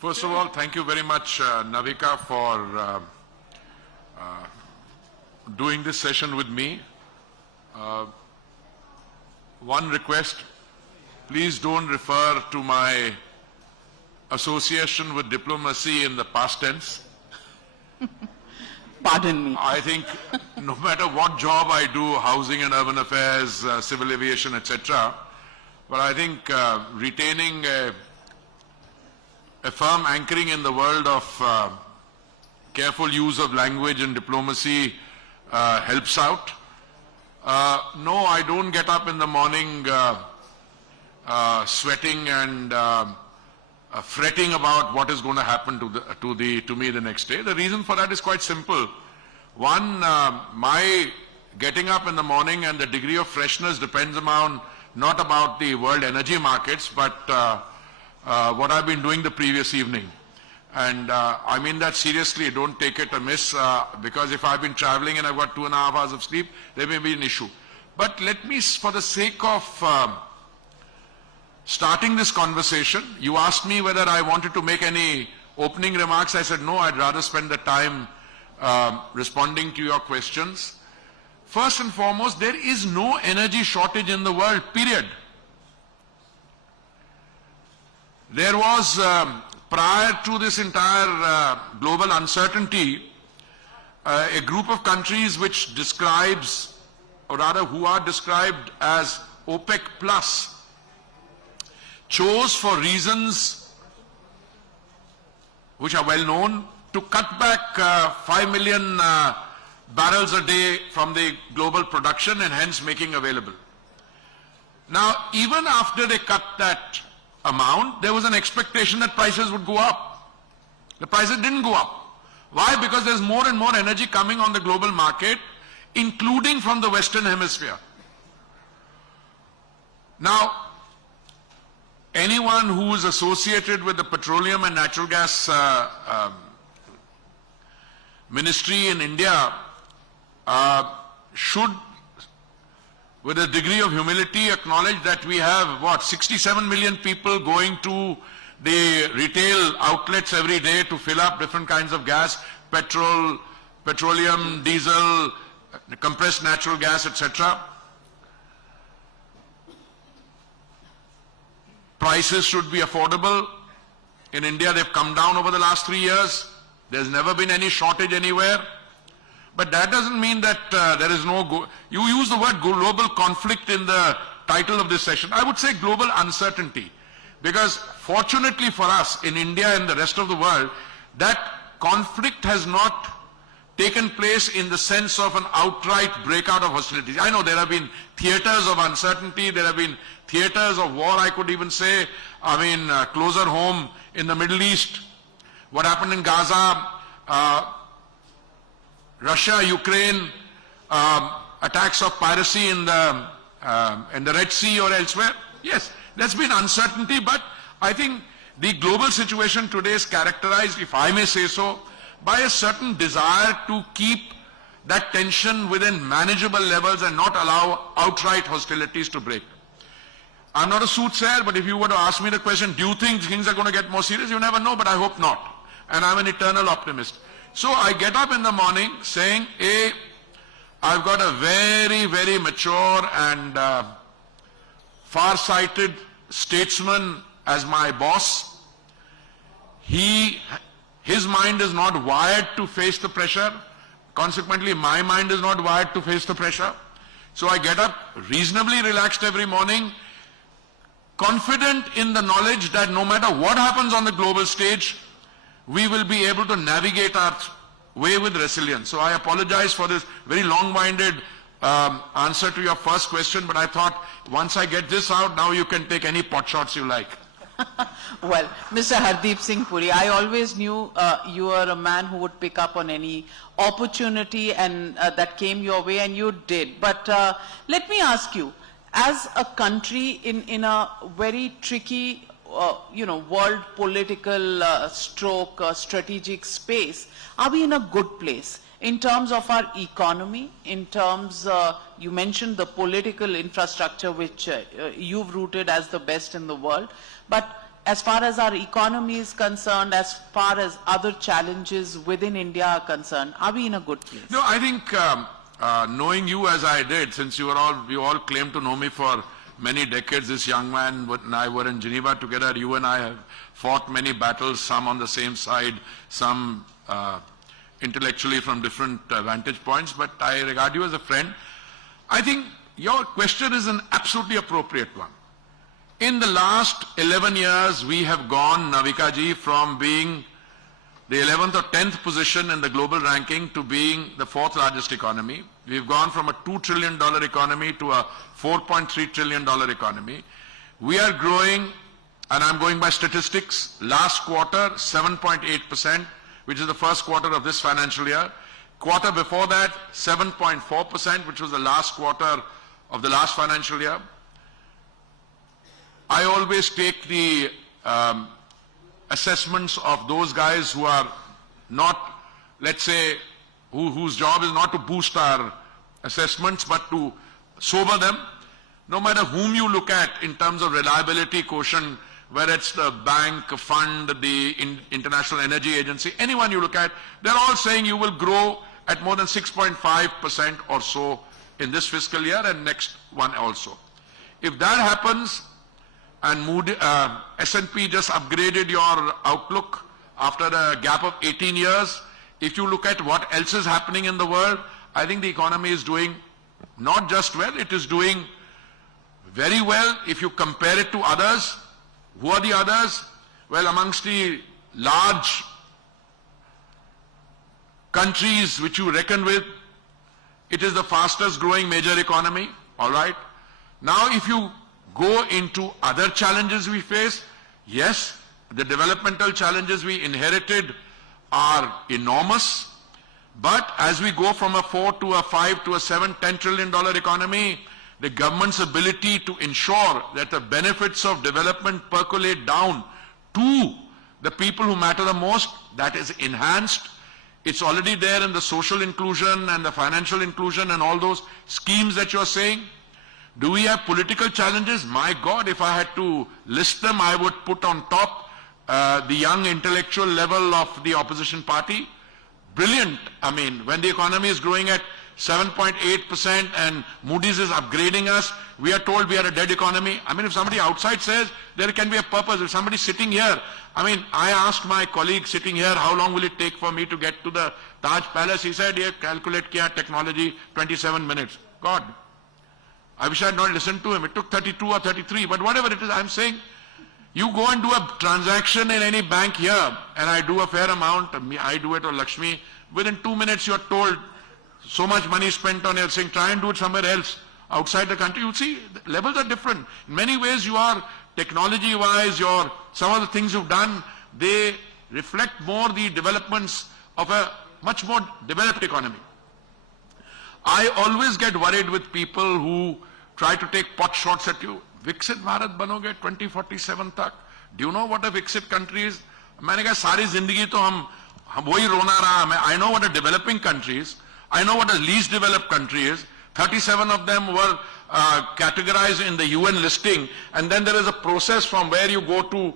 First of all, thank you very much, Navika, for doing this session with me. One request, please don't refer to my association with diplomacy in the past tense. Pardon me. I think no matter what job I do, housing and urban affairs, civil aviation, etc., but I think retaining a firm anchoring in the world of careful use of language and diplomacy helps out. No, I don't get up in the morning sweating and fretting about what is going to happen to me the next day. The reason for that is quite simple. One, my getting up in the morning and the degree of freshness depends upon not about the world energy markets, but what I've been doing the previous evening. And I mean that seriously, don't take it amiss, because if I've been traveling and I've got 2.5 hours of sleep, there may be an issue. But let me, for the sake of starting this conversation, you asked me whether I wanted to make any opening remarks. I said no, I'd rather spend the time responding to your questions. First and foremost, there is no energy shortage in the world, period. There was, prior to this entire global uncertainty, a group of countries which describes, or rather who are described as OPEC plus, chose for reasons which are well known to cut back 5 million barrels a day from the global production and hence making available. Now, even after they cut that amount, there was an expectation that prices would go up. The prices didn't go up. Why? Because there's more and more energy coming on the global market, including from the Western Hemisphere. Now, anyone who is associated with the petroleum and natural gas ministry in India should, with a degree of humility, acknowledge that we have, 67 million people going to the retail outlets every day to fill up different kinds of gas, petrol, petroleum, diesel, compressed natural gas, etc. Prices should be affordable. In India, they've come down over the last 3 years. There's never been any shortage anywhere. But that doesn't mean that there is no... You use the word global conflict in the title of this session. I would say global uncertainty. Because fortunately for us in India and the rest of the world, that conflict has not taken place in the sense of an outright breakout of hostilities. I know there have been theaters of uncertainty, there have been theaters of war, I could even say. I mean, closer home in the Middle East, what happened in Gaza, Russia, Ukraine, attacks of piracy in the Red Sea or elsewhere. Yes, there's been uncertainty, but I think the global situation today is characterized, if I may say so, by a certain desire to keep that tension within manageable levels and not allow outright hostilities to break. I'm not a soothsayer, but if you were to ask me the question, do you think things are going to get more serious? You never know, but I hope not. And I'm an eternal optimist. So I get up in the morning saying, A, I've got a very, very mature and far-sighted statesman as my boss. His mind is not wired to face the pressure. Consequently, my mind is not wired to face the pressure. So I get up reasonably relaxed every morning, confident in the knowledge that no matter what happens on the global stage, we will be able to navigate our way with resilience. So I apologize for this very long-winded answer to your first question, but I thought once I get this out, now you can take any pot shots you like. Well, Mr. Hardeep Singh Puri, I always knew you were a man who would pick up on any opportunity and that came your way, and you did. But let me ask you, as a country in a very tricky world political strategic space, are we in a good place in terms of our economy, in terms, you mentioned the political infrastructure which you've rooted as the best in the world, but as far as our economy is concerned, as far as other challenges within India are concerned, are we in a good place? No, I think knowing you as I did, since you all claim to know me for many decades, this young man and I were in Geneva together, you and I have fought many battles, some on the same side, some intellectually from different vantage points, but I regard you as a friend. I think your question is an absolutely appropriate one. In the last 11 years, we have gone, Navika ji, from being the 11th or 10th position in the global ranking to being the 4th largest economy. We've gone from a $2 trillion economy to a $4.3 trillion economy. We are growing, and I'm going by statistics, last quarter 7.8%, which is the first quarter of this financial year. Quarter before that, 7.4%, which was the last quarter of the last financial year. I always take the assessments of those guys who are not, let's say, whose job is not to boost our assessments, but to sober them. No matter whom you look at in terms of reliability quotient, whether it's the bank, fund, the International Energy Agency, anyone you look at, they're all saying you will grow at more than 6.5% or so in this fiscal year and next one also. If that happens, and S&P just upgraded your outlook after a gap of 18 years, if you look at what else is happening in the world, I think the economy is doing not just well, it is doing very well if you compare it to others. Who are the others? Well, amongst the large countries which you reckon with, it is the fastest growing major economy, all right? Now, if you go into other challenges we face, yes, the developmental challenges we inherited are enormous, but as we go from a 4 to a 5 to a 7, $10 trillion economy, the government's ability to ensure that the benefits of development percolate down to the people who matter the most, that is enhanced. It's already there in the social inclusion and the financial inclusion and all those schemes that you're saying. Do we have political challenges? My God, if I had to list them, I would put on top the young intellectual level of the opposition party. Brilliant. I mean, when the economy is growing at 7.8% and Moody's is upgrading us, we are told we are a dead economy. I mean, if somebody outside says there can be a purpose, if somebody sitting here, I mean, I asked my colleague sitting here, how long will it take for me to get to the Taj Palace? He said, yeah, calculate kya technology, 27 minutes. God, I wish I had not listened to him. It took 32 or 33, but whatever it is, I'm saying, you go and do a transaction in any bank here, and I do a fair amount, I do it or Lakshmi, within 2 minutes you're told, so much money spent on it, saying try and do it somewhere else, outside the country. You see, the levels are different. In many ways you are, technology-wise, some of the things you've done, they reflect more the developments of a much more developed economy. I always get worried with people who try to take pot shots at you. Viksit Bharat banoge 2047 tak. Do you know what a Viksit country is? मैंने कहा सारी जिंदगी तो हम वही रोना रहा. I know what a developing country is. I know what a least developed country is. 37 of them were categorized in the UN listing, and then there is a process from where you go to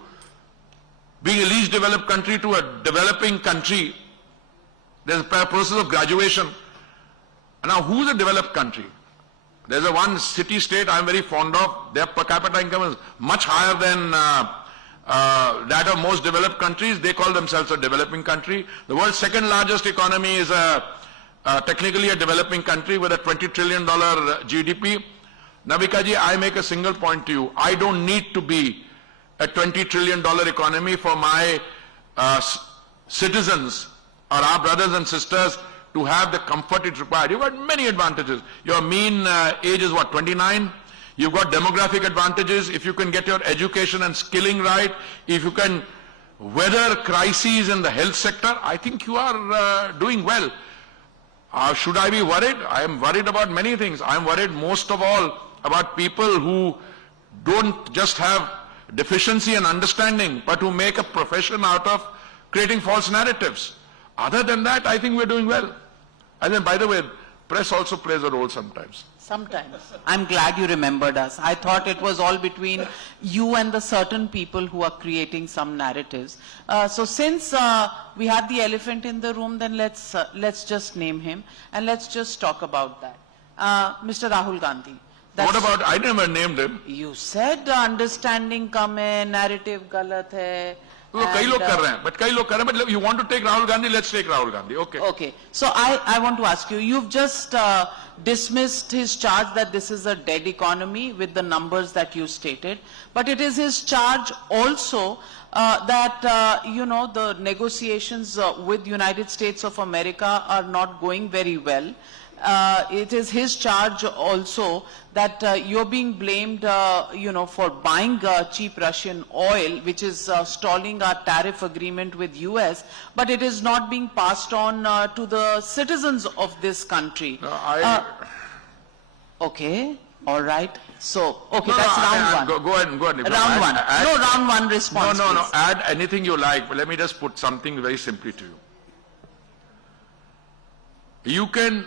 being a least developed country to a developing country. There's a process of graduation. Now, who's a developed country? There's a one city-state I'm very fond of. Their per capita income is much higher than that of most developed countries. They call themselves a developing country. The world's second largest economy is technically a developing country with a $20 trillion GDP. Navika ji, I make a single point to you. I don't need to be a $20 trillion economy for my citizens or our brothers and sisters to have the comfort it required. You've got many advantages. Your mean age is what, 29? You've got demographic advantages. If you can get your education and skilling right, if you can weather crises in the health sector, I think you are doing well. Should I be worried? I am worried about many things. I am worried most of all about people who don't just have deficiency and understanding, but who make a profession out of creating false narratives. Other than that, I think we're doing well. And then, by the way, Press also plays a role sometimes. Sometimes. I'm glad you remembered us. I thought it was all between you and the certain people who are creating some narratives. So since we have the elephant in the room, then let's just name him and let's just talk about that. Mr. Rahul Gandhi. What about, I never named him. You said understanding kam hai, narrative galat hai. वो कई लोग कर रहे हैं, but कई लोग कर रहे हैं, but you want to take Rahul Gandhi, let's take Rahul Gandhi, okay. Okay. So I want to ask you, you've just dismissed his charge that this is a dead economy with the numbers that you stated, but it is his charge also that, you know, the negotiations with United States of America are not going very well. It is his charge also that you're being blamed, you know, for buying cheap Russian oil, which is stalling our tariff agreement with US, but it is not being passed on to the citizens of this country. No, Okay, all right. So, okay, No, that's no, round one. Go ahead. Round one. No, round one response. No, please. add anything you like, but let me just put something very simply to you. You can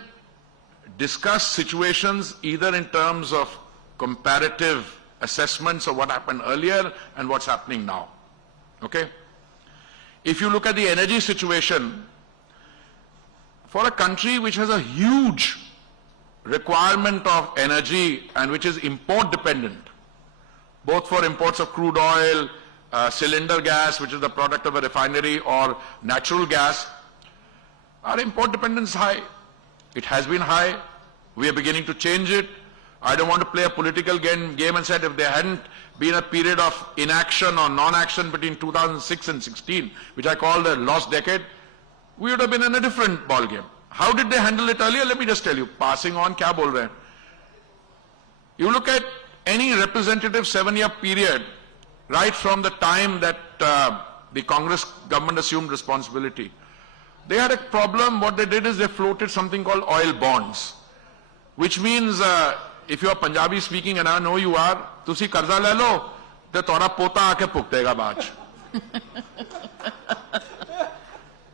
discuss situations either in terms of comparative assessments of what happened earlier and what's happening now. Okay? If you look at the energy situation, for a country which has a huge requirement of energy and which is import dependent, both for imports of crude oil, cylinder gas, which is the product of a refinery, or natural gas, our import dependence is high. It has been high. We are beginning to change it. I don't want to play a political game and say if there hadn't been a period of inaction or non-action between 2006 and 16, which I call the lost decade, we would have been in a different ball game. How did they handle it earlier? Let me just tell you. Passing on, kya bol rahe hain? You look at any representative 7-year period, right from the time that the Congress government assumed responsibility. They had a problem. What they did is they floated something called oil bonds, which means if you are Punjabi speaking, and I know you are, tusi karza le lo, te tora pota aake puktega baaj.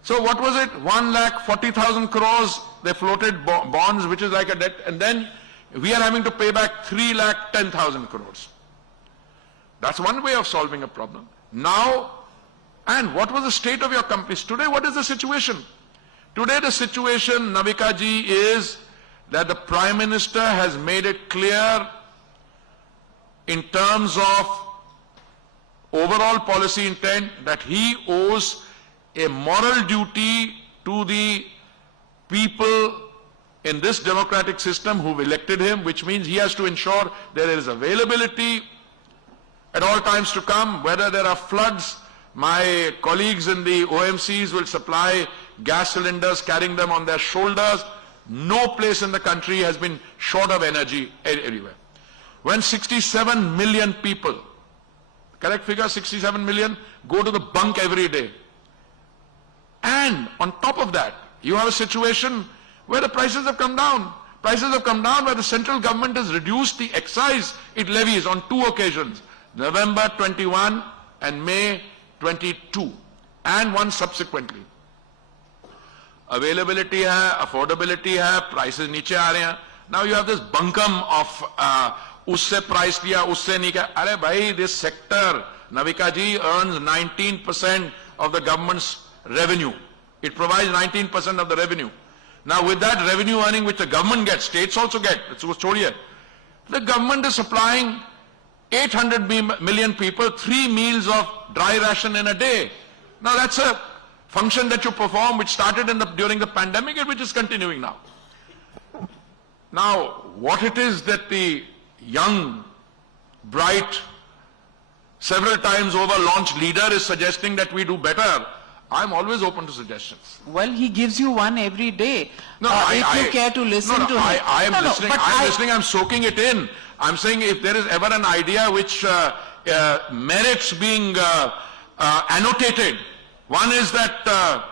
So what was it? 1,40,000 crores. They floated bonds, which is like a debt, and then we are having to pay back 3,10,000 crores. That's one way of solving a problem. Now, and what was the state of your companies? Today, what is the situation? Today, the situation, Navika ji, is that the Prime Minister has made it clear in terms of overall policy intent that he owes a moral duty to the people in this democratic system who've elected him, which means he has to ensure there is availability at all times to come, whether there are floods. My colleagues in the OMCs will supply gas cylinders, carrying them on their shoulders. No place in the country has been short of energy anywhere. When 67 million people, correct figure, 67 million, go to the bunk every day. And on top of that, you have a situation where the prices have come down. Prices have come down where the central government has reduced the excise it levies on 2 occasions, November 21 and May 22, and one subsequently. Availability hai, affordability hai, prices niche aa rahe hain. Now you have this bunkum of usse price liya, usse nahi kiya. Arey bhai, this sector, Navika ji, earns 19% of the government's revenue. It provides 19% of the revenue. Now with that revenue earning which the government gets, states also get, the government is supplying 800 million people 3 meals of dry ration in a day. Now that's a function that you perform which started during the pandemic and which is continuing now. Now what it is that the young, bright, several times over launched leader is suggesting that we do better, I'm always open to suggestions. Well, he gives you one every day. No, if you care to listen to him. I am listening. I'm listening. I'm soaking it in. I'm saying if there is ever an idea which merits being annotated, one is that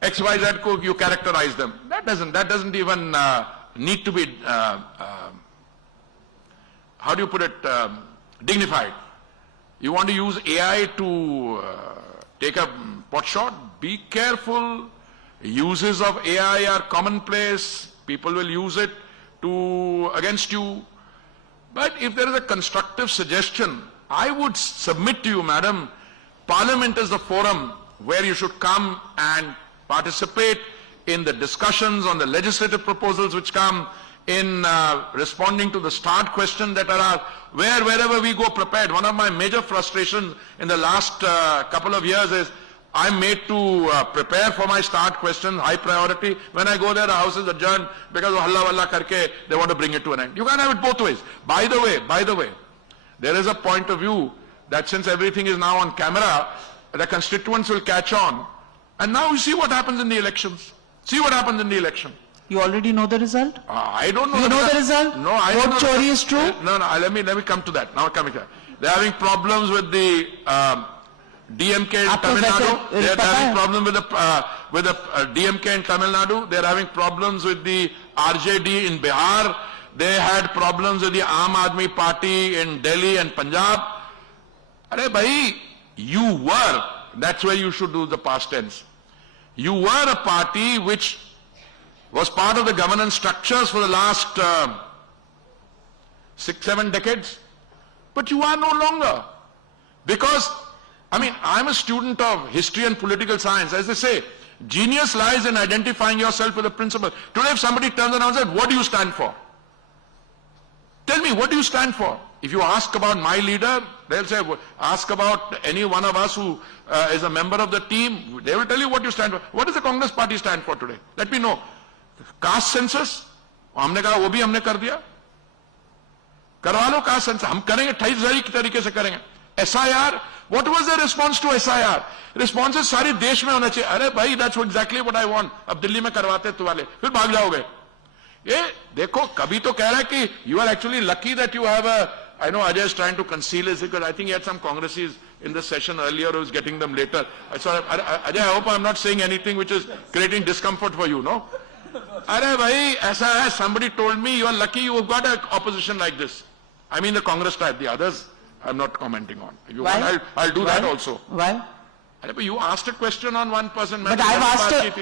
X, Y, Z, you characterize them. That doesn't even need to be, how do you put it, dignified. You want to use AI to take a pot shot? Be careful. Uses of AI are commonplace. People will use it against you. But if there is a constructive suggestion, I would submit to you, madam, Parliament is the forum where you should come and participate in the discussions on the legislative proposals which come, in responding to the start questions that are wherever we go prepared. One of my major frustrations in the last couple of years is I'm made to prepare for my start questions, high priority. When I go there, the house is adjourned because halla walla karke, they want to bring it to an end. You can't have it both ways. By the way, there is a point of view that since everything is now on camera, the constituents will catch on. And now you see what happens in the elections. See what happens in the election. You already know the result? I don't know. You know the result? No, I Vote don't know. chori is true? No, let me come to that. Now coming here. They're having problems with the DMK in Tamil Nadu. They're having problems with the DMK in Tamil Nadu. They're having problems with the RJD in Bihar. They had problems with the Aam Aadmi Party in Delhi and Punjab. Arey bhai, you were, that's where you should do the past tense. You were a party which was part of the governance structures for the last 6-7 decades. But you are no longer. Because, I'm a student of history and political science. As they say, genius lies in identifying yourself with a principle. Today if somebody turns around and says, what do you stand for? Tell me, what do you stand for? If you ask about my leader, they'll say, ask about any one of us who is a member of the team, they will tell you what you stand for. What does the Congress party stand for today? Let me know. Caste census? हमने कहा वो भी हमने कर दिया. करवा लो caste census. हम करेंगे 28 तरीके से करेंगे. SIR? What was the response to SIR? Responses सारे देश में होना चाहिए. अरे भाई, that's exactly what I want. अब दिल्ली में करवाते तुम्हारे, फिर भाग जाओगे. ये देखो, कभी तो कह रहा है कि you are actually lucky that you have a. I know Ajay is trying to conceal his because I think he had some congresses in the session earlier, who was getting them later. So Ajay, I hope I'm not saying anything which is creating discomfort for you, no? Arey bhai, aisa hai, somebody told me you are lucky you've got an opposition like this. I mean the Congress type, the others I'm not commenting on. If you want, I'll do that also. Why? Arey bhai, you asked a question on one person. But I've asked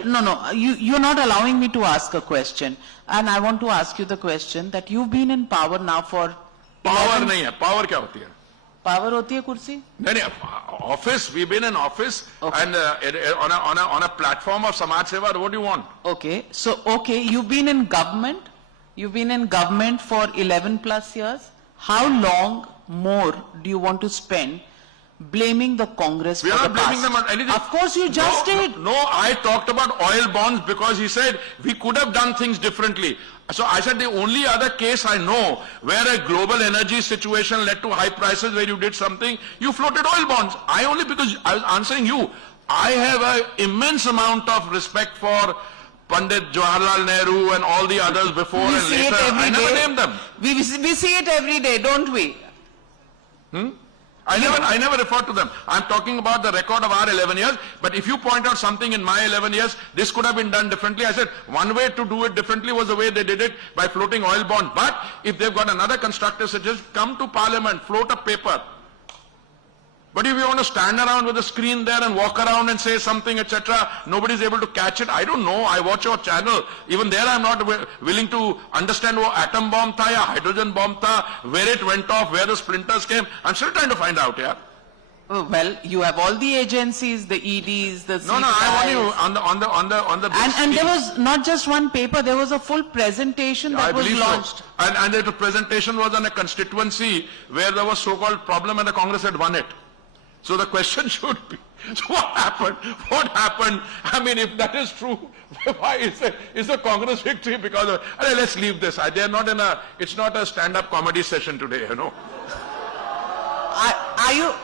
you're not allowing me to ask a question. And I want to ask you the question that you've been in power now for... Power nahi hai. Power kya hoti hai? Power hoti hai kursi? No, office, we've been in office, okay. And on a platform of Samaj Seva, what do you want? Okay, so you've been in government for 11 plus years. How long more do you want to spend blaming the Congress for the past? We are not blaming them on anything. Of course you just did. No, I talked about oil bonds because he said we could have done things differently. So I said the only other case I know where a global energy situation led to high prices where you did something, you floated oil bonds. Because I was answering you. I have an immense amount of respect for Pandit Jawaharlal Nehru and all the others before and later. I never named them. We see it every day, don't we? I never refer to them. I'm talking about the record of our 11 years. But if you point out something in my 11 years, this could have been done differently. I said one way to do it differently was the way they did it by floating oil bond. But if they've got another constructive suggestion, come to Parliament, float a paper. But if you want to stand around with a screen there and walk around and say something, etc., nobody's able to catch it. I don't know. I watch your channel. Even there I'm not willing to understand what atom bomb tha ya hydrogen bomb tha, where it went off, where the splinters came. I'm still trying to find out, yeah. Oh, well, you have all the agencies, the EDs, the CBIs. No, I want you on the and there was not just one paper, there was a full presentation that was launched. So. And the presentation was on a constituency where there was so-called problem and the Congress had won it. So the question should be, so what happened? What happened? I mean, if that is true, why is the Congress victory because of, let's leave this. They are not in it's not a stand-up comedy session today, you know.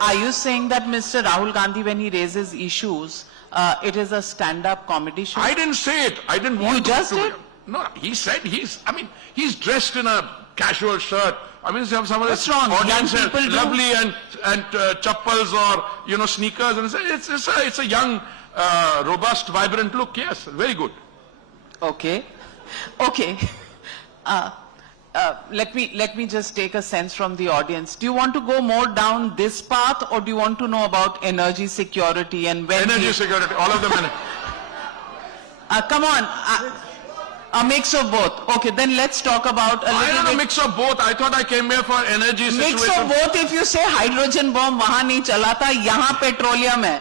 Are you saying that Mr. Rahul Gandhi, when he raises issues, it is a stand-up comedy show? I didn't say it. I didn't want to. You just did? No, he said he's dressed in a casual shirt. I mean, some of the audience are lovely and chappals or, sneakers. And it's a young, robust, vibrant look. Yes, very good. Okay. Let me just take a sense from the audience. Do you want to go more down this path, or do you want to know about energy security and when? Energy security, all of them. Come on. A mix of both. Okay, then let's talk about a I little don't know, bit. mix of both. I thought I came here for energy situation. Mix of both. If you say hydrogen bomb वहाँ नहीं चला था, यहाँ petroleum है,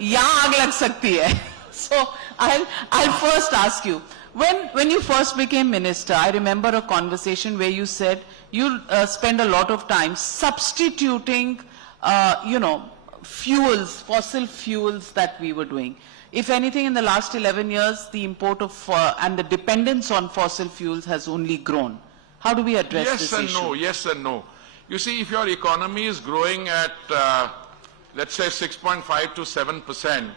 यहाँ आग लग सकती है. So I'll first ask you. When you first became minister, I remember a conversation where you said you spend a lot of time substituting, fuels, fossil fuels that we were doing. If anything, in the last 11 years, the import of and the dependence on fossil fuels has only grown. How do we address this issue? Yes and no. You see, if your economy is growing at, let's say 6.5 to 7%,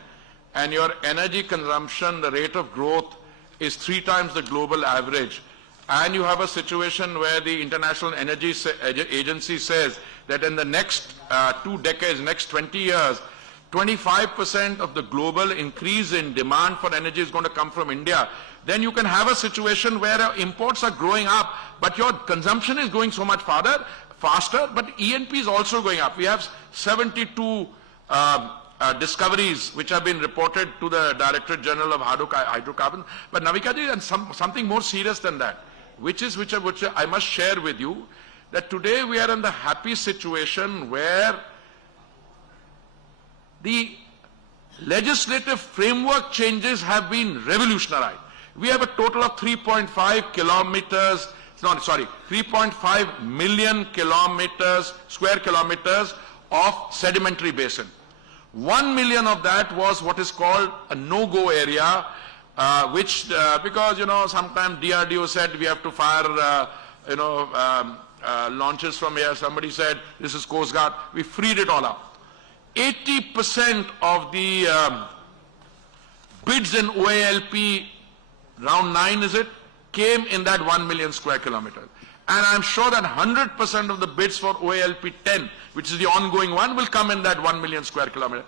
and your energy consumption, the rate of growth is 3 times the global average, and you have a situation where the International Energy Agency says that in the next 2 decades, next 20 years, 25% of the global increase in demand for energy is going to come from India, then you can have a situation where imports are growing up, but your consumption is going so much faster, but E&P is also going up. We have 72 discoveries which have been reported to the Directorate General of Hydrocarbons. But Navika ji, and something more serious than that, which I must share with you, that today we are in the happy situation where the legislative framework changes have been revolutionized. We have a total of 3.5 million square kilometers of sedimentary basin. 1 million of that was what is called a no-go area, which, because, sometimes DRDO said we have to fire, launches from here. Somebody said this is Coast Guard. We freed it all up. 80% of the bids in OALP, round 9 is it, came in that 1 million square kilometers. And I'm sure that 100% of the bids for OALP 10, which is the ongoing one, will come in that 1 million square kilometer.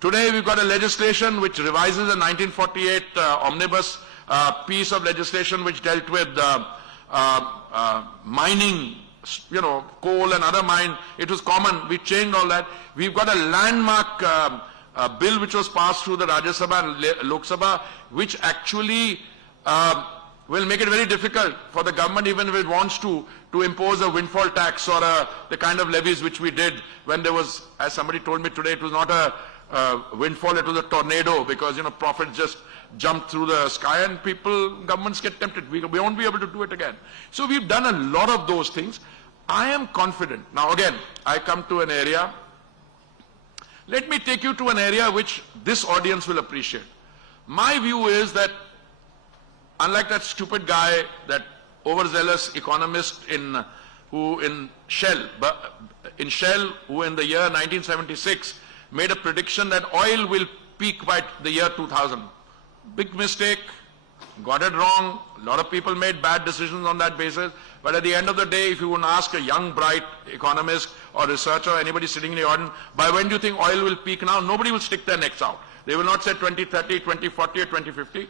Today we've got a legislation which revises a 1948 omnibus piece of legislation which dealt with mining, coal and other mine. It was common. We changed all that. We've got a landmark bill which was passed through the Rajya Sabha and Lok Sabha, which actually will make it very difficult for the government, even if it wants to impose a windfall tax or the kind of levies which we did when there was, as somebody told me today, it was not a windfall, it was a tornado, because, profits just jumped through the sky and governments get tempted. We won't be able to do it again. So we've done a lot of those things. I am confident. Now again, I come to an area. Let me take you to an area which this audience will appreciate. My view is that, unlike that stupid guy, that overzealous economist who in Shell, who in the year 1976 made a prediction that oil will peak by the year 2000. Big mistake, got it wrong. A lot of people made bad decisions on that basis. But at the end of the day, if you would ask a young, bright economist or researcher, or anybody sitting in the audience, by when do you think oil will peak now? Nobody will stick their necks out. They will not say 2030, 2040 or 2050.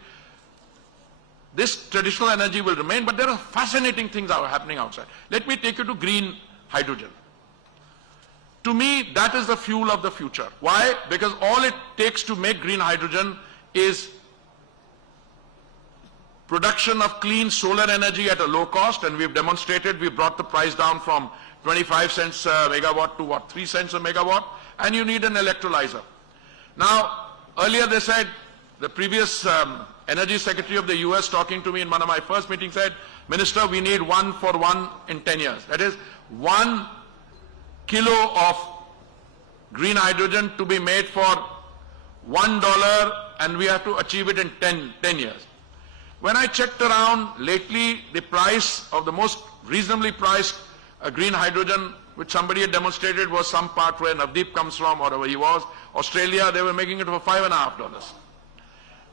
This traditional energy will remain, but there are fascinating things that are happening outside. Let me take you to green hydrogen. To me, that is the fuel of the future. Why? Because all it takes to make green hydrogen is production of clean solar energy at a low cost, and we've demonstrated, we brought the price down from 25 cents a megawatt to 3 cents a megawatt, and you need an electrolyzer. Now, earlier they said, the previous Energy Secretary of the US talking to me in one of my first meetings said, Minister, we need 1 for 1 in 10 years. That is 1 kilo of green hydrogen to be made for $1, and we have to achieve it in 10 years. When I checked around lately, the price of the most reasonably priced green hydrogen, which somebody had demonstrated, was some part where Navdeep comes from, or where he was, Australia, they were making it for $5.50.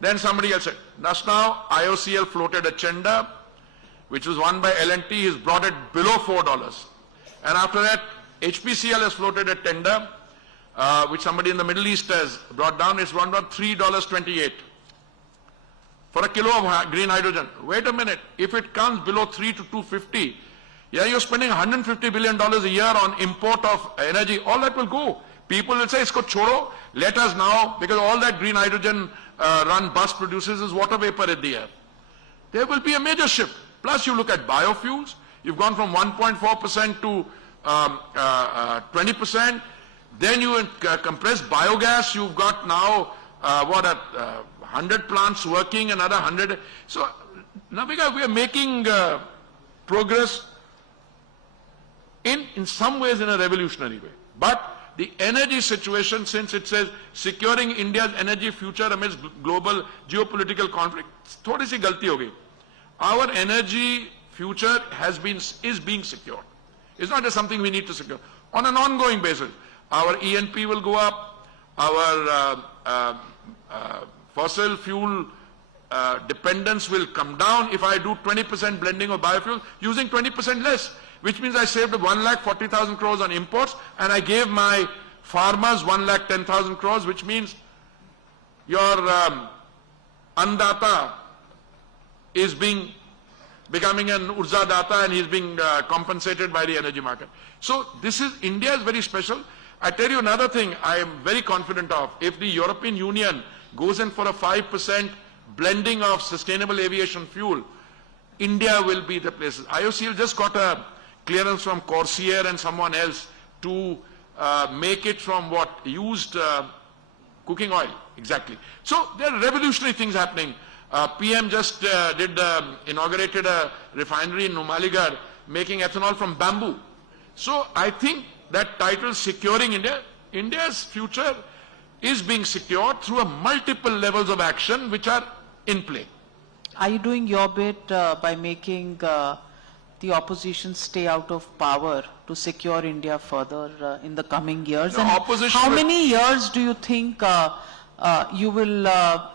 Then somebody else said, just now IOCL floated a tender, which was won by L&T, he's brought it below $4. And after that, HPCL has floated a tender, which somebody in the Middle East has brought down, it's run about $3.28 for a kilo of green hydrogen. Wait a minute, if it comes below 3 to 250, yeah, you're spending $150 billion a year on import of energy, all that will go. People will say, isko chodo, let us now, because all that green hydrogen run bus produces is water vapor in the air. There will be a major shift. Plus you look at biofuels, you've gone from 1.4% to 20%. Then you compress biogas, you've got now, 100 plants working, another 100. So, Navika, we are making progress in some ways in a revolutionary way. But the energy situation, since it says securing India's energy future amidst global geopolitical conflict, थोड़ी सी गलती हो गई. Our energy future is being secured. It's not just something we need to secure. On an ongoing basis, our ENP will go up, our fossil fuel dependence will come down if I do 20% blending of biofuel, using 20% less, which means I saved 1,40,000 crores on imports and I gave my farmers 1,10,000 crores, which means your Andata is becoming an Urja Data and he's being compensated by the energy market. So this is, India is very special. I tell you another thing I am very confident of. If the European Union goes in for a 5% blending of sustainable aviation fuel, India will be the place. IOCL just got a clearance from Corsair and someone else to make it from what? Used cooking oil, exactly. So there are revolutionary things happening. PM just inaugurated a refinery in Numaligarh making ethanol from bamboo. So I think that title, Securing India, India's future is being secured through a multiple levels of action which are in play. Are you doing your bit by making the opposition stay out of power to secure India further in the coming years? The and opposition how will- many years do you think you will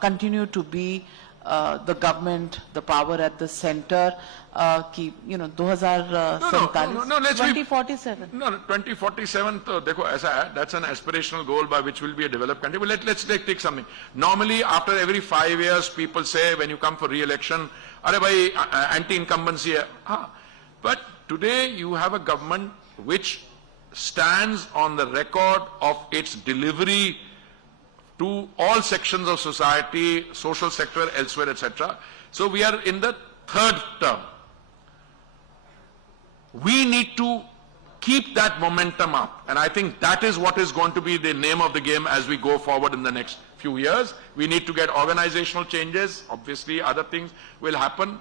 continue to be the government, the power at the center? 2047, No, let's be- 2047. No, 2047, देखो ऐसा है, that's an aspirational goal by which will be a developed country. But let's take something. Normally, after every 5 years, people say when you come for re-election, अरे भाई anti-incumbency है. But today you have a government which stands on the record of its delivery to all sections of society, social sector, elsewhere, etc. So we are in the third term. We need to keep that momentum up. And I think that is what is going to be the name of the game as we go forward in the next few years. We need to get organizational changes. Obviously, other things will happen.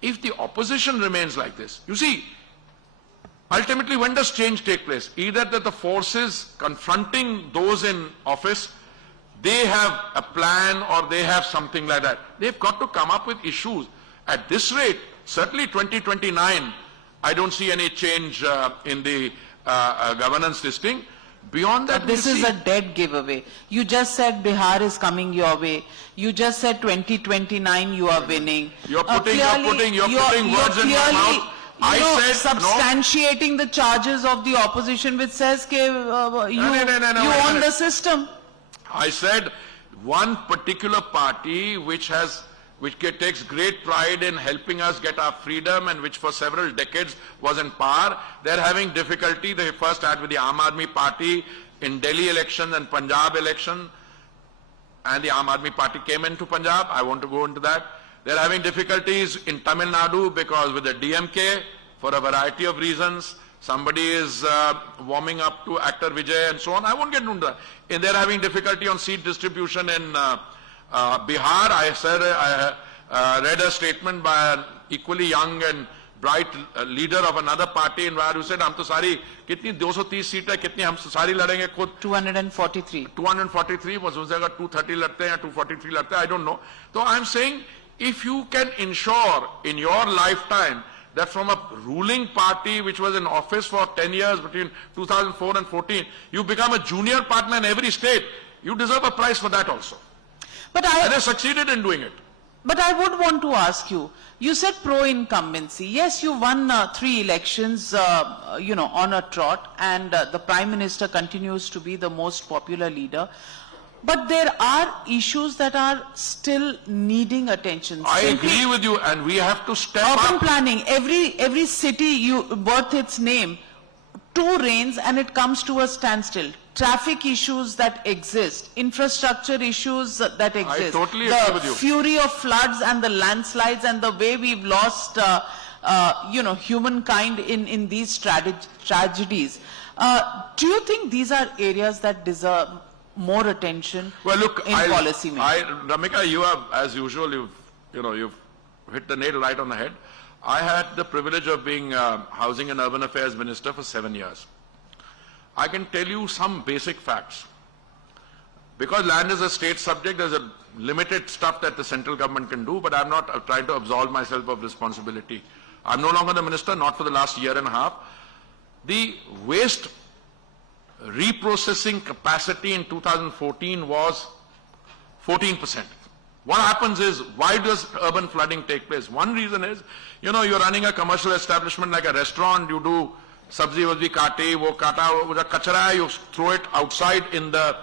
If the opposition remains like this, you see, ultimately, when does change take place? Either that the forces confronting those in office, they have a plan or they have something like that. They've got to come up with issues. At this rate, certainly 2029, I don't see any change in the governance listing. Beyond that, But this we'll is see. a dead giveaway. You just said Bihar is coming your way. You just said 2029 you are winning. You're putting words in my mouth. I said, substantiating the charges of the opposition which says you own the system. I said one particular party which takes great pride in helping us get our freedom and which for several decades was in power, they're having difficulty. They first had with the Aam Aadmi Party in Delhi election and Punjab election, and the Aam Aadmi Party came into Punjab. I want to go into that. They're having difficulties in Tamil Nadu because with the DMK, for a variety of reasons, somebody is warming up to actor Vijay and so on. I won't get into that. And they're having difficulty on seat distribution in Bihar. I read a statement by an equally young and bright leader of another party in Bihar who said, हम तो सारी कितनी 230 seat है, कितनी हम सारी लड़ेंगे खुद. 243. 243 was हो जाएगा 230 लड़ते हैं या 243 लड़ते हैं, I don't know. So I'm saying, if you can ensure in your lifetime that from a ruling party which was in office for 10 years between 2004 and 14, you become a junior partner in every state, you deserve a prize for that also. But And they succeeded in doing it. But I would want to ask you, you said pro-incumbency. Yes, you won 3 elections, on a trot, and the Prime Minister continues to be the most popular leader. But there are issues that are still needing attention. I agree with you, and we have to step Urban up. planning, every city worth its name, two rains and it comes to a standstill. Traffic issues that exist, infrastructure issues that exist. totally agree with you. The fury of floods and the landslides and the way we've lost, humankind in these tragedies. Do you think these are areas that deserve more attention in policy making? Navika, you have, as usual, you've hit the nail right on the head. I had the privilege of being Housing and Urban Affairs Minister for 7 years. I can tell you some basic facts. Because land is a state subject, there's a limited stuff that the central government can do, but I'm not trying to absolve myself of responsibility. I'm no longer the minister, not for the last year and a half. The waste reprocessing capacity in 2014 was 14%. What happens is, why does urban flooding take place? One reason is, you're running a commercial establishment like a restaurant, you do sabzi wabzi kate, wo kata, wo kachara hai, you throw it outside in the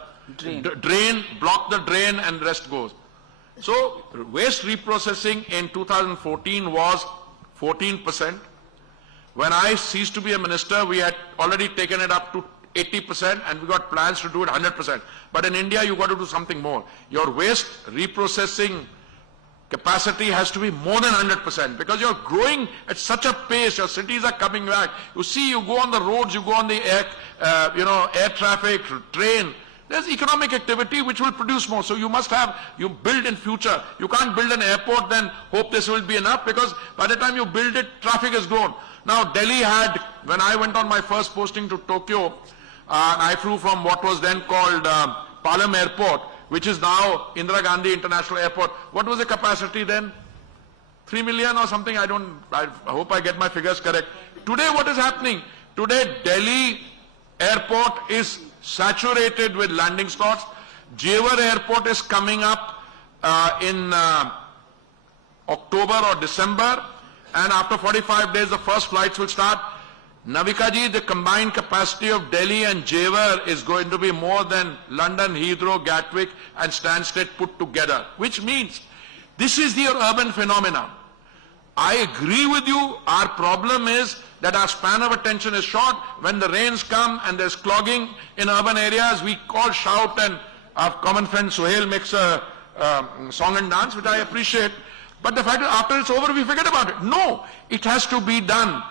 drain, block the drain and the rest goes. So, waste reprocessing in 2014 was 14%. When I ceased to be a minister, we had already taken it up to 80% and we got plans to do it 100%. But in India, you got to do something more. Your waste reprocessing capacity has to be more than 100% because you're growing at such a pace, your cities are coming back. You see, you go on the roads, you go on the air traffic, train. There's economic activity which will produce more. So you must have, you build in future. You can't build an airport then hope this will be enough because by the time you build it, traffic has grown. Now Delhi had, when I went on my first posting to Tokyo, I flew from what was then called Palam Airport, which is now Indira Gandhi International Airport. What was the capacity then? 3 million or something? I hope I get my figures correct. Today what is happening? Today Delhi Airport is saturated with landing spots. Jewar Airport is coming up in October or December, and after 45 days the first flights will start. Navika ji, the combined capacity of Delhi and Jewar is going to be more than London, Heathrow, Gatwick and Stansted put together, which means this is the urban phenomenon. I agree with you, our problem is that our span of attention is short. When the rains come and there's clogging in urban areas, we all shout, and our common friend Sohail makes a song and dance, which I appreciate. But the fact is, after it's over, we forget about it. No, it has to be done.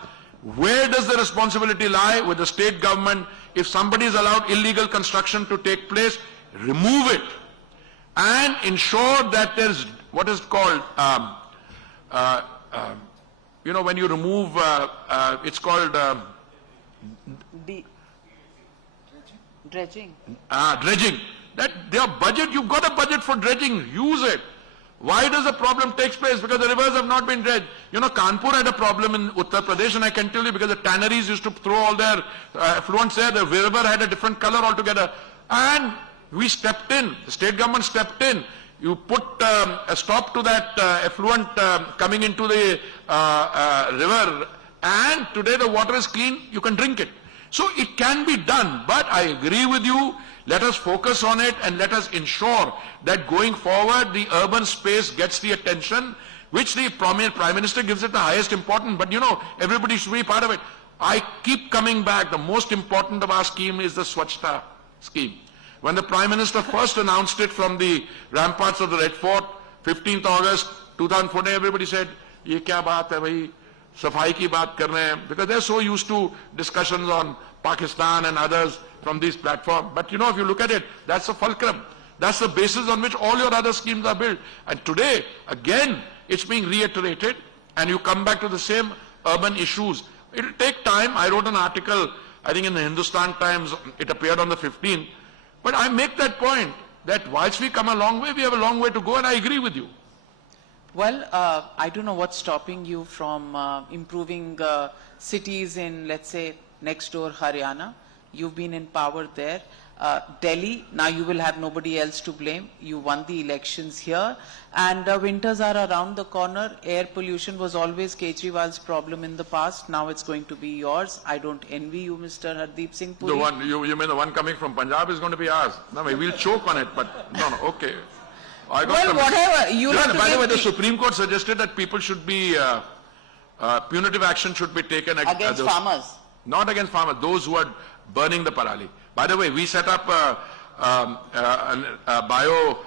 Where does the responsibility lie? With the state government. If somebody is allowed illegal construction to take place, remove it and ensure that there's what is called, when you remove, it's called dredging. Dredging. That their budget, you've got a budget for dredging, use it. Why does the problem take place? Because the rivers have not been dredged. Kanpur had a problem in Uttar Pradesh, and I can tell you because the tanneries used to throw all their effluents there. The river had a different color altogether. And we stepped in, the state government stepped in. You put a stop to that effluent coming into the river, and today the water is clean, you can drink it. So it can be done, but I agree with you. Let us focus on it and let us ensure that going forward the urban space gets the attention which the Prime Minister gives it the highest importance. But everybody should be part of it. I keep coming back. The most important of our scheme is the Swachhta scheme. When the Prime Minister first announced it from the ramparts of the Red Fort, 15th August 2014, everybody said, "Ye kya baat hai bhai? Safai ki baat kar rahe hain." Because they're so used to discussions on Pakistan and others from these platforms. But if you look at it, that's the fulcrum. That's the basis on which all your other schemes are built. And today, again, it's being reiterated, and you come back to the same urban issues. It will take time. I wrote an article, I think in the Hindustan Times, it appeared on the 15th. But I make that point, that whilst we come a long way, we have a long way to go, and I agree with you. Well, I don't know what's stopping you from improving cities in, let's say, next door Haryana. You've been in power there. Delhi, now you will have nobody else to blame. You won the elections here. And winters are around the corner. Air pollution was always Kejriwal's problem in the past. Now it's going to be yours. I don't envy you, Mr. Hardeep Singh Puri. The one, you mean the one coming from Punjab is going to be ours? No, we'll choke on it, but no, okay. Well, whatever. You have to by the way, the Supreme Court suggested that people should be, punitive action should be taken against farmers. Not against farmers, those who are burning the parali. By the way, we set up a bio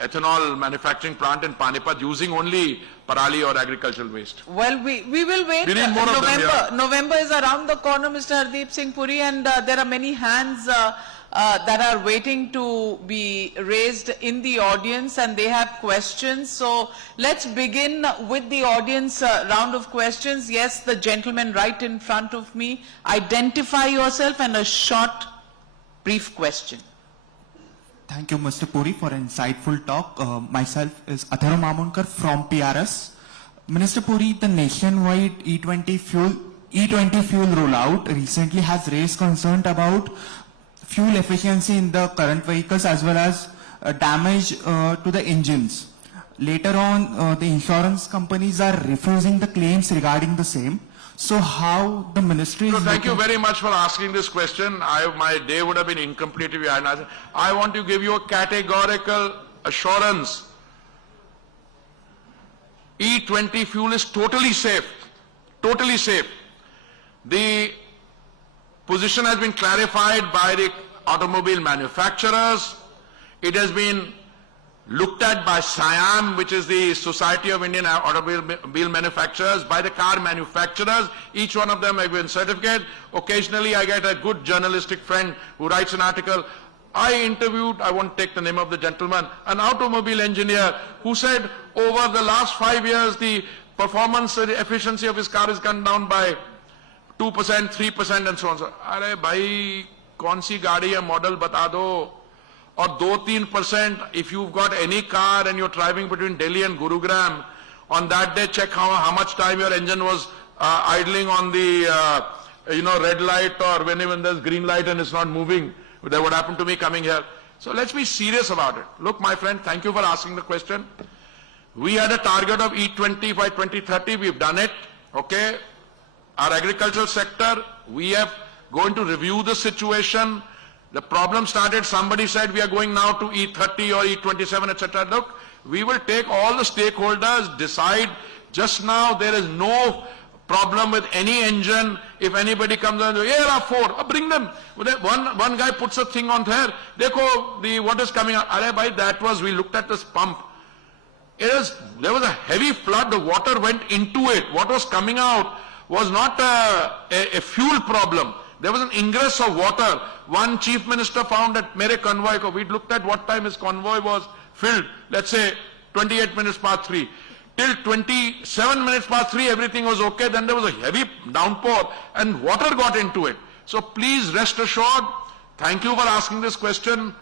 ethanol manufacturing plant in Panipat using only parali or agricultural waste. Well, we will wait. We need more of them, yeah. November is around the corner, Mr. Hardeep Singh Puri, and there are many hands that are waiting to be raised in the audience, and they have questions. So let's begin with the audience round of questions. Yes, the gentleman right in front of me. Identify yourself and a short, brief question. Thank you, Mr. Puri, for an insightful talk. Myself is Atharva Mamonkar from PRS. Minister Puri, the nationwide E20 fuel rollout recently has raised concern about fuel efficiency in the current vehicles as well as damage to the engines. Later on, the insurance companies are refusing the claims regarding the same. So how the ministry is... So thank you very much for asking this question. My day would have been incomplete if you hadn't asked. I want to give you a categorical assurance. E20 fuel is totally safe. Totally safe. The position has been clarified by the automobile manufacturers. It has been looked at by SIAM, which is the Society of Indian Automobile Manufacturers, by the car manufacturers. Each one of them have given certificate. Occasionally I get a good journalistic friend who writes an article. I interviewed, I won't take the name of the gentleman, an automobile engineer who said over the last 5 years the performance, the efficiency of his car has gone down by 2%, 3% and so on. So, अरे भाई कौन सी गाड़ी है model बता दो और 2-3%. If you've got any car and you're driving between Delhi and Gurugram, on that day check how much time your engine was idling on the red light or when there's green light and it's not moving. That would happen to me coming here. So let's be serious about it. Look, my friend, thank you for asking the question. We had a target of E20 by 2030. We've done it. Okay. Our agricultural sector, we have going to review the situation. The problem started, somebody said we are going now to E30 or E27, etc. Look, we will take all the stakeholders, decide. Just now there is no problem with any engine. If anybody comes and says, here are 4, bring them. One guy puts a thing on there. Dekho, what is coming out. Arey bhai, that was, we looked at this pump. There was a heavy flood, the water went into it. What was coming out was not a fuel problem. There was an ingress of water. One chief minister found that mere convoy ko, we looked at what time his convoy was filled. Let's say 28 minutes past 3. Till 27 minutes past 3, everything was okay. Then there was a heavy downpour and water got into it. So please rest assured, thank you for asking this question.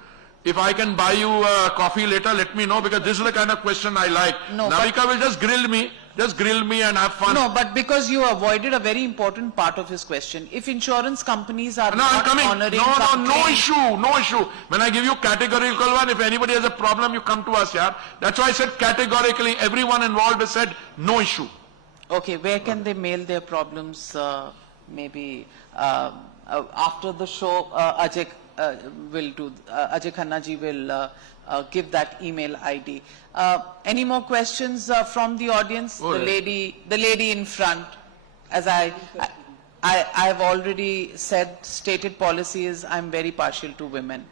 If I can buy you a coffee later, let me know, because this is the kind of question I like. No, Navika will just grill me and have fun. No, but because you avoided a very important part of his question. If insurance companies are not honoring no issue. When I give you categorical one, if anybody has a problem, you come to us, yeah. That's why I said categorically, everyone involved has said no issue. Okay, where can they mail their problems? Maybe after the show, Ajay Khanna ji will give that email ID. Any more questions from the audience? Oh, the lady in front. As I have already stated policy is I'm very partial to women.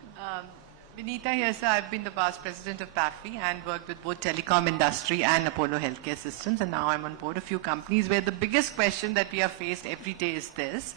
Vinita here, sir. I've been the past president of PAFI and worked with both telecom industry and Apollo Healthcare Systems, and now I'm on board a few companies where the biggest question that we are faced every day is this.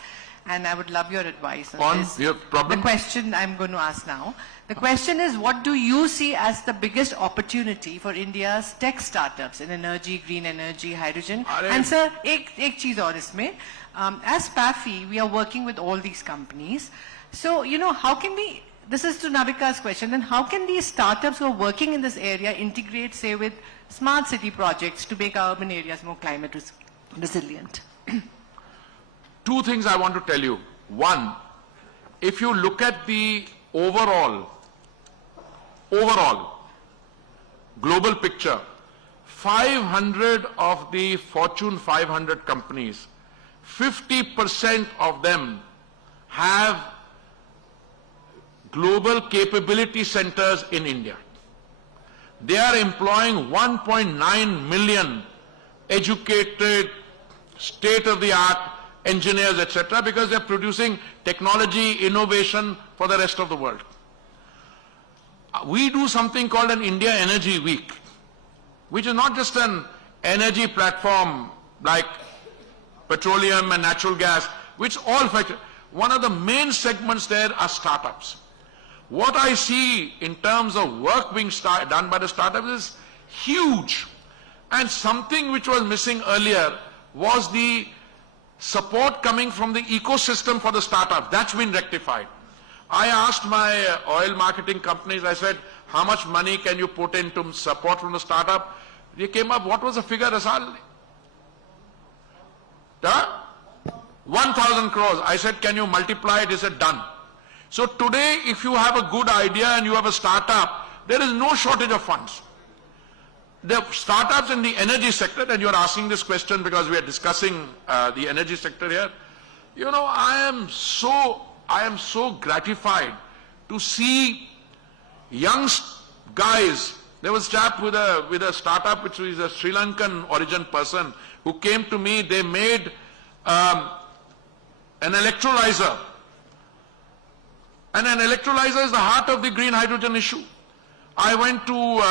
And I would love your advice on this. Your problem? The question I'm going to ask now. The question is, what do you see as the biggest opportunity for India's tech startups in energy, green energy, hydrogen? And sir, ek cheez aur isme. As PAFI, we are working with all these companies. So, how can we, this is to Navika's question, then how can these startups who are working in this area integrate, say, with smart city projects to make our urban areas more climate resilient? Two things I want to tell you. One, if you look at the overall global picture, 500 of the Fortune 500 companies, 50% of them have global capability centers in India. They are employing 1.9 million educated, state-of-the-art engineers, etc., because they're producing technology, innovation for the rest of the world. We do something called an India Energy Week, which is not just an energy platform like petroleum and natural gas, which all factor. One of the main segments there are startups. What I see in terms of work being done by the startups is huge. And something which was missing earlier was the support coming from the ecosystem for the startup. That's been rectified. I asked my oil marketing companies, I said, how much money can you put into support from the startup? They came up, what was the figure, Rasal? 1,000 crores. I said, can you multiply it? He said, done. So today, if you have a good idea and you have a startup, there is no shortage of funds. The startups in the energy sector, and you are asking this question because we are discussing the energy sector here. You know, I am so gratified to see young guys. There was a chap with a startup which is a Sri Lankan origin person who came to me. They made an electrolyzer. And an electrolyzer is the heart of the green hydrogen issue. I went to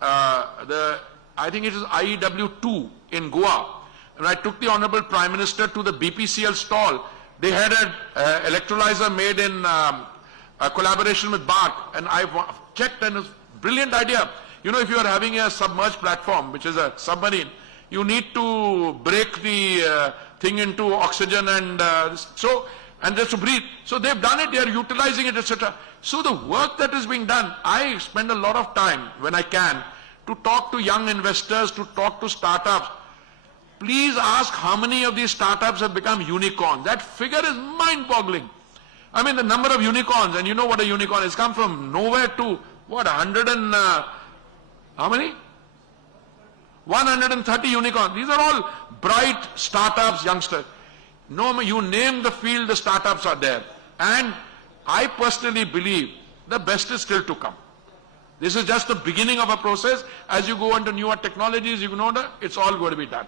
I think it is IEW2 in Goa, and I took the Honorable Prime Minister to the BPCL stall. They had an electrolyzer made in a collaboration with BART, and I checked, and it's a brilliant idea. You know, if you are having a submerged platform, which is a submarine, you need to break the thing into oxygen and just to breathe. So they've done it, they are utilizing it, etc. So the work that is being done, I spend a lot of time when I can to talk to young investors, to talk to startups. Please ask how many of these startups have become unicorns. That figure is mind-boggling. I mean, the number of unicorns, and you know what a unicorn is, come from nowhere to, what, 100 and, how many? 130 unicorns. These are all bright startups, youngsters. No, you name the field, the startups are there. And I personally believe the best is still to come. This is just the beginning of a process. As you go into newer technologies, you know that it's all going to be done.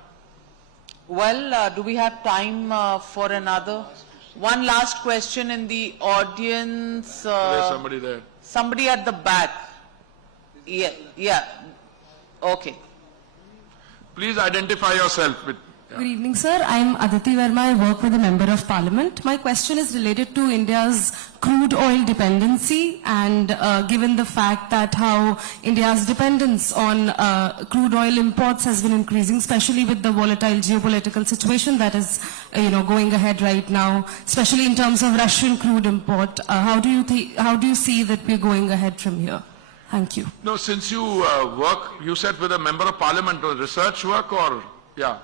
Well, do we have time for another? One last question in the audience. There's somebody there. Somebody at the back. Yeah. Okay. Please identify yourself with. Good evening, sir. I'm Aditi Verma. I work with a Member of Parliament. My question is related to India's crude oil dependency, and given the fact that how India's dependence on crude oil imports has been increasing, especially with the volatile geopolitical situation that is going ahead right now, especially in terms of Russian crude import. How do you see that we're going ahead from here? Thank you. No, since you work, you said with a Member of Parliament, or research work, or, yeah?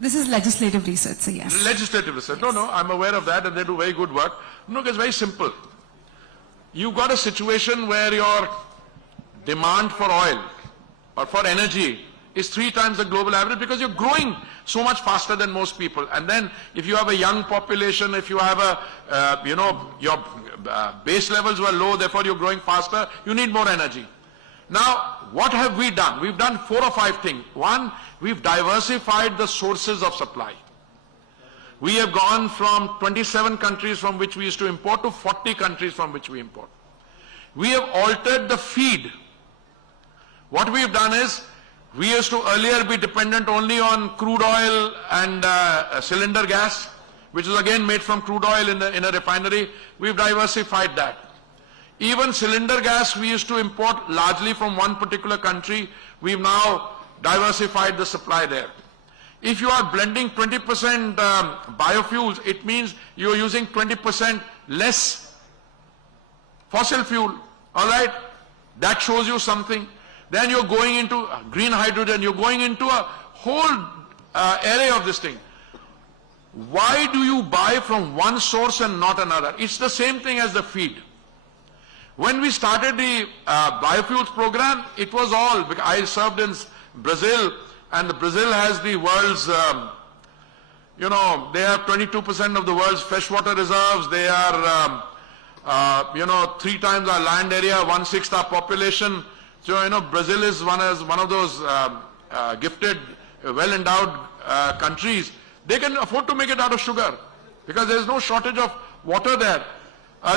This is legislative research, so yes. Legislative research. Yes. No, I'm aware of that, and they do very good work. No, it's very simple. You've got a situation where your demand for oil or for energy is 3 times the global average because you're growing so much faster than most people. And then if you have a young population, if you have your base levels were low, therefore you're growing faster, you need more energy. Now, what have we done? We've done 4 or 5 things. One, we've diversified the sources of supply. We have gone from 27 countries from which we used to import to 40 countries from which we import. We have altered the feed. What we've done is, we used to earlier be dependent only on crude oil and cylinder gas, which is again made from crude oil in a refinery. We've diversified that. Even cylinder gas we used to import largely from one particular country. We've now diversified the supply there. If you are blending 20% biofuels, it means you're using 20% less fossil fuel. All right? That shows you something. Then you're going into green hydrogen. You're going into a whole array of this thing. Why do you buy from one source and not another? It's the same thing as the feed. When we started the biofuels program, it was all, because I served in Brazil, and Brazil has the world's, they have 22% of the world's freshwater reserves. They are, 3 times our land area, 1/6 our population. So, Brazil is one of those gifted, well-endowed countries. They can afford to make it out of sugar because there is no shortage of water there.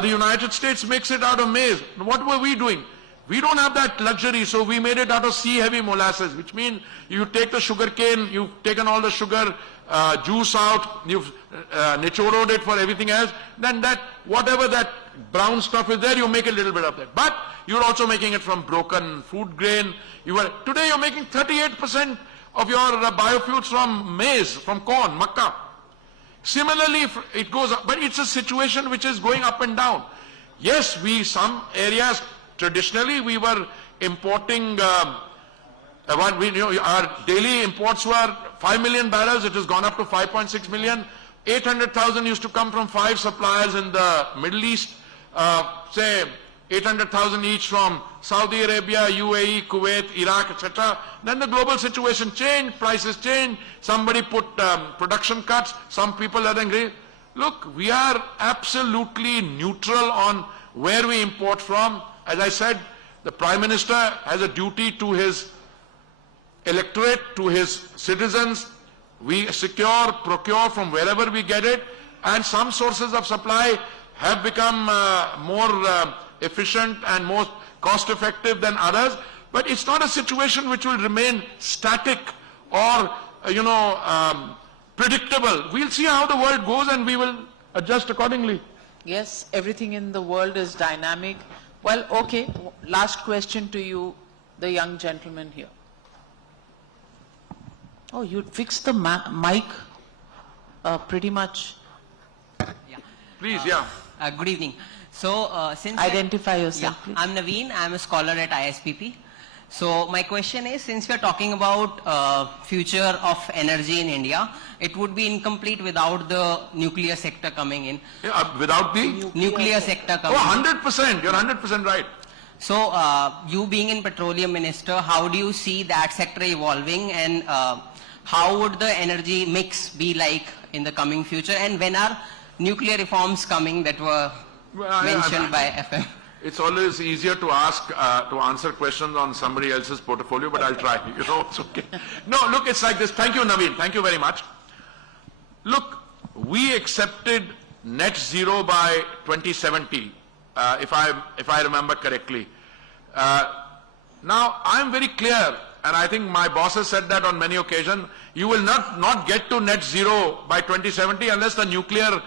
The United States makes it out of maize. What were we doing? We don't have that luxury, so we made it out of C-heavy molasses, which means you take the sugar cane, you've taken all the sugar juice out, you've nichoroed it for everything else, then that, whatever that brown stuff is there, you make a little bit of that. But you're also making it from broken food grain. Today you're making 38% of your biofuels from maize, from corn, makkah. Similarly, it goes up, but it's a situation which is going up and down. Yes, some areas, traditionally we were importing, our daily imports were 5 million barrels, it has gone up to 5.6 million. 800,000 used to come from 5 suppliers in the Middle East, say 800,000 each from Saudi Arabia, UAE, Kuwait, Iraq, etc. Then the global situation changed, prices changed, somebody put production cuts, some people are angry. Look, we are absolutely neutral on where we import from. As I said, the Prime Minister has a duty to his electorate, to his citizens. We procure from wherever we get it, and some sources of supply have become more efficient and more cost effective than others, but it's not a situation which will remain static or predictable. We'll see how the world goes and we will adjust accordingly. Yes, everything in the world is dynamic. Well, okay, last question to you, the young gentleman here. Oh, you'd fixed the mic pretty much. Yeah. Please, yeah. Good evening. So, since Identify yourself, yeah, please. I'm Naveen. I'm a scholar at ISPP. So, my question is, since we are talking about future of energy in India, it would be incomplete without the nuclear sector coming in. Yeah, without the Nuclear sector coming Oh, in. 100%. You're 100% right. So, you being in petroleum minister, how do you see that sector evolving, and how would the energy mix be like in the coming future, and when are nuclear reforms coming that were mentioned by FM? It's always easier to answer questions on somebody else's portfolio, but I'll try. It's okay. No, look, it's like this. Thank you, Naveen. Thank you very much. Look, we accepted net zero by 2070, if I remember correctly. Now, I'm very clear, and I think my boss has said that on many occasions, you will not get to net zero by 2070 unless the nuclear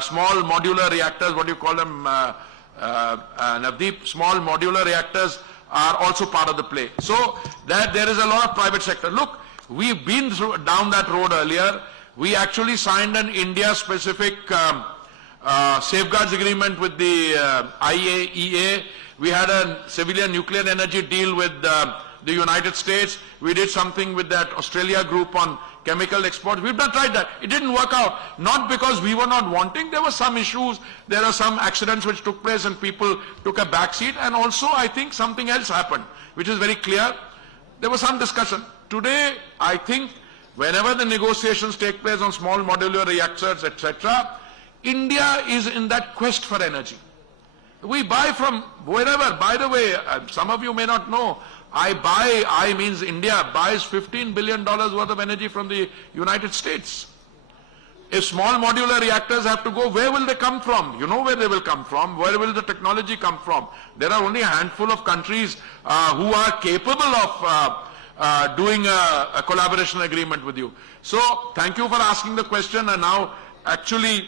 small modular reactors, what do you call them, Navdeep, small modular reactors are also part of the play. So that there is a lot of private sector. Look, we've been down that road earlier. We actually signed an India-specific safeguards agreement with the IAEA. We had a civilian nuclear energy deal with the United States. We did something with that Australia group on chemical exports. We've not tried that. It didn't work out. Not because we were not wanting. There were some issues. There are some accidents which took place and people took a back seat. And also I think something else happened, which is very clear. There was some discussion. Today, I think whenever the negotiations take place on small modular reactors, etc., India is in that quest for energy. We buy from wherever. By the way, some of you may not know, I means India buys $15 billion worth of energy from the United States. If small modular reactors have to go, where will they come from? You know where they will come from. Where will the technology come from? There are only a handful of countries who are capable of doing a collaboration agreement with you. So, thank you for asking the question, and now actually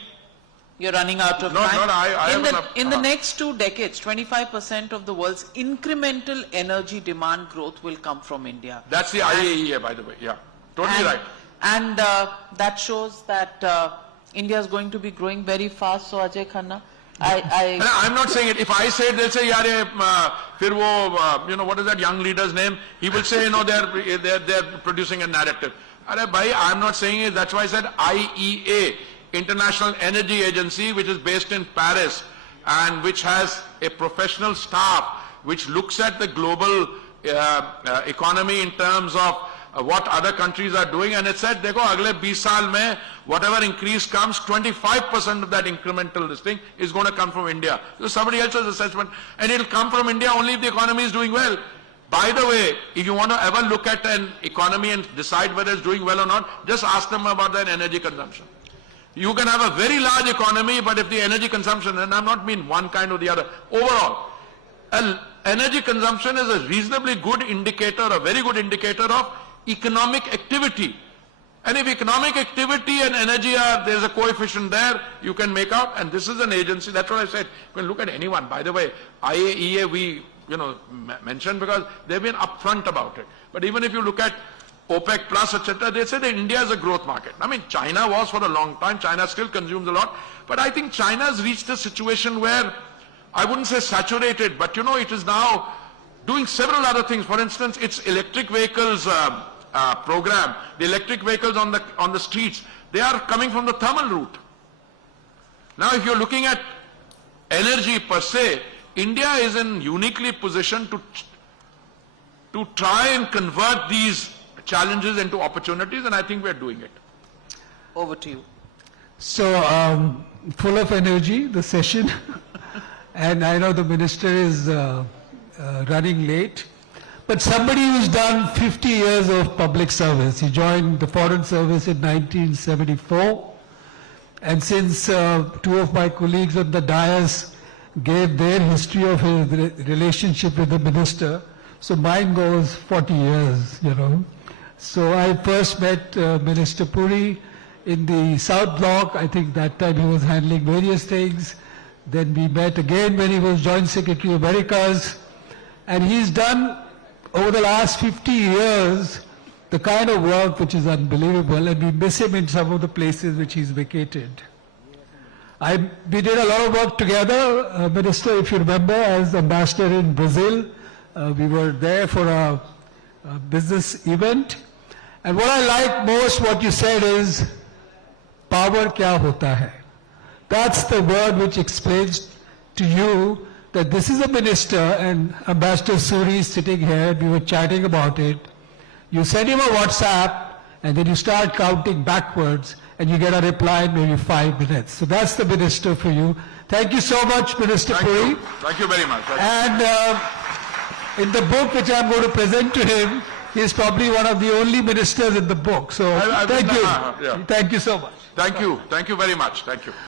You're running out of No, time. no, I have enough. In the next 2 decades, 25% of the world's incremental energy demand growth will come from India. That's the IAEA, by the way. Yeah, totally right. And that shows that India is going to be growing very fast. So Ajay Khanna, And I'm not saying it. If I say it, they'll say, "Yaar, fir wo, what is that young leader's name?" He will say, they're producing a narrative. Arey bhai, I'm not saying it. That's why I said IEA, International Energy Agency, which is based in Paris and which has a professional staff which looks at the global economy in terms of what other countries are doing, and it said, देखो अगले 20 साल में whatever increase comes, 25% of that incremental this thing is going to come from India. So somebody else's assessment, and it'll come from India only if the economy is doing well. By the way, if you want to ever look at an economy and decide whether it's doing well or not, just ask them about their energy consumption. You can have a very large economy, but if the energy consumption, and I'm not mean one kind or the other, overall, energy consumption is a reasonably good indicator, a very good indicator of economic activity. And if economic activity and energy are, there's a coefficient there, you can make out, and this is an agency, that's what I said, you can look at anyone. By the way, IAEA we, mentioned because they've been upfront about it. But even if you look at OPEC plus, etc., they say that India is a growth market. I mean, China was for a long time, China still consumes a lot, but I think China has reached a situation where, I wouldn't say saturated, but it is now doing several other things. For instance, its electric vehicles program, the electric vehicles on the streets, they are coming from the thermal route. Now, if you're looking at energy per se, India is in uniquely positioned to try and convert these challenges into opportunities, and I think we're doing it. Over to you. So, full of energy, the session, and I know the minister is running late. But somebody who's done 50 years of public service, he joined the Foreign Service in 1974, and since two of my colleagues on the dais gave their history of his relationship with the minister, so mine goes 40 years, So I first met Minister Puri in the South Block. I think that time he was handling various things. Then we met again when he was Joint Secretary of Americas, and he's done over the last 50 years, the kind of work which is unbelievable, and we miss him in some of the places which he's vacated. We did a lot of work together, Minister, if you remember, as ambassador in Brazil. We were there for a business event. And what I like most, what you said is, power kya hota hai? That's the word which explains to you that this is a minister, and Ambassador Suri is sitting here, we were chatting about it. You send him a WhatsApp, and then you start counting backwards, and you get a reply in maybe 5 minutes. So that's the minister for you. Thank you so much, Minister Puri. Thank you very much. And in the book which I'm going to present to him, he's probably one of the only ministers in the book. So thank you. Yeah. Thank you so much. Thank you very much. Thank you.